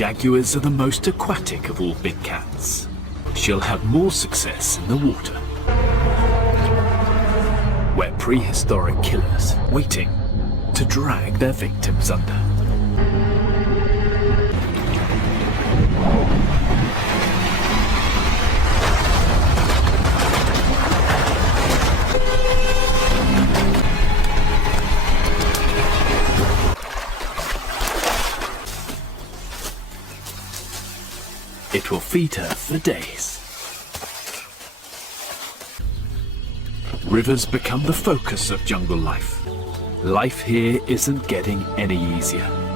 Jaguars are the most aquatic of all big cats. She'll have more success in the water, where prehistoric killers waiting to drag their victims under. It will feed her for days. Rivers become the focus of jungle life. Life here isn't getting any easier.